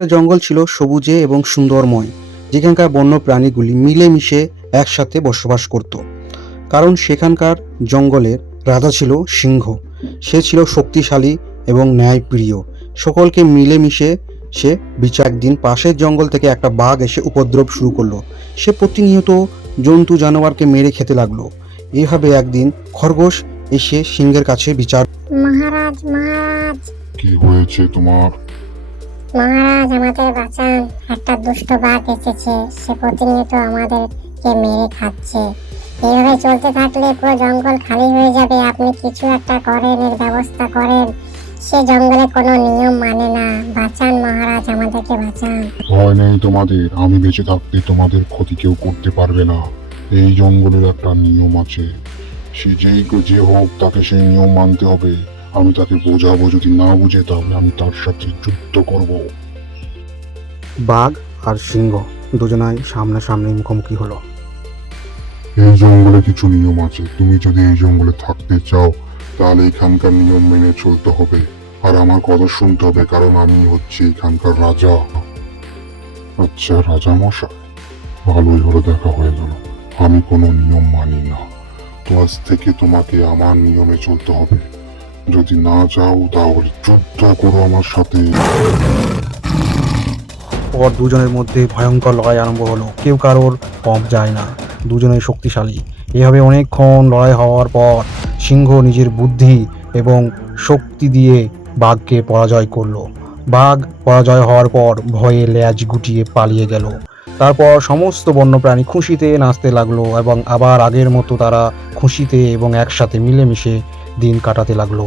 জঙ্গল ছিল সবুজে এবং সুন্দরময়, যেখানকার বন্য প্রাণীগুলি মিলেমিশে একসাথে বসবাস করত। কারণ সেখানকার জঙ্গলের রাজা ছিল সিংহ। সে ছিল শক্তিশালী এবং ন্যায়প্রিয়। সকলকে মিলেমিশে সে বিচার। একদিন পাশের জঙ্গল থেকে একটা বাঘ এসে উপদ্রব শুরু করলো। সে প্রতিনিয়ত জন্তু জানোয়ারকে মেরে খেতে লাগলো। এভাবে একদিন খরগোশ এসে সিংহের কাছে বিচার। মহারাজ মহারাজ কি হয়েছে তোমার? মহারাজ, আমাদের বাঁচান। একটা দুষ্ট বাঘ এসেছে, সে প্রতিনিয়ত আমাদেরকে মেরে খাচ্ছে। এইভাবে চলতে থাকলে পুরো জঙ্গল খালি হয়ে যাবে। আপনি কিছু একটা করেন, এর ব্যবস্থা করেন। সে জঙ্গলে কোনো নিয়ম মানে না। বাঁচান মহারাজ, আমাদেরকে বাঁচান। ভয় নেই তোমাদের, আমি বেঁচে থাকতে তোমাদের ক্ষতি কেউ করতে পারবে না। এই জঙ্গলের একটা নিয়ম আছে, সে যে হোক তাকে সেই নিয়ম মানতে হবে। আমি তাকে বোঝাবো, যদি না বুঝে তাহলে আমি তার সাথে যুদ্ধ করব। বাঘ আর সিংহ দুজনাই সামনাসামনি মুখোমুখি হলো। এই জঙ্গলে কিছু নিয়ম আছে, তুমি যদি এই জঙ্গলে থাকতে চাও তাহলে এখানকার নিয়ম মেনে চলতে হবে, আর আমার কথা শুনতে হবে, কারণ আমি হচ্ছি এখানকার রাজা। আচ্ছা রাজা মশাই, ভালোই হলো দেখা হয়ে গেল। আমি কোনো নিয়ম মানি না, তো আজ থেকে তোমাকে আমার নিয়মে চলতে হবে। যদি না চাও তাহলে যুদ্ধ করো আমার সাথে। পর দুজনের মধ্যে ভয়ঙ্কর লড়াই আরম্ভ হলো। কেউ কারোর কম যায় না, দুজনেই শক্তিশালী। এভাবে অনেকক্ষণ লড়াই হওয়ার পর সিংহ নিজের বুদ্ধি এবং শক্তি দিয়ে বাঘকে পরাজয় করলো। বাঘ পরাজয় হওয়ার পর ভয়ে ল্যাজ গুটিয়ে পালিয়ে গেল। তারপর সমস্ত বন্যপ্রাণী খুশিতে নাচতে লাগলো এবং আবার আগের মতো তারা খুশিতে এবং একসাথে মিলেমিশে দিন কাটাতে লাগলো।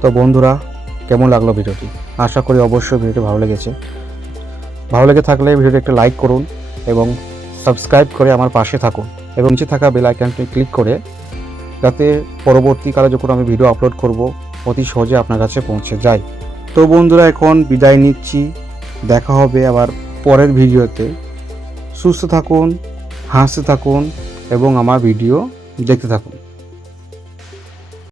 তো বন্ধুরা, কেমন লাগলো ভিডিওটি? আশা করি অবশ্যই ভিডিওটি ভালো লেগেছে। ভালো লেগে থাকলে ভিডিওটি একটা লাইক করুন এবং সাবস্ক্রাইব করে আমার পাশে থাকুন এবং নিচে থাকা বেল আইকনটি ক্লিক করে, যাতে পরবর্তীকালে যখন আমি ভিডিও আপলোড করব অতি সহজে আপনার কাছে পৌঁছে যায়। তো বন্ধুরা, এখন বিদায় নিচ্ছি। দেখা হবে আবার পরের ভিডিওতে। সুস্থ থাকুন, হাসতে থাকুন এবং আমার ভিডিও দেখতে থাকুন।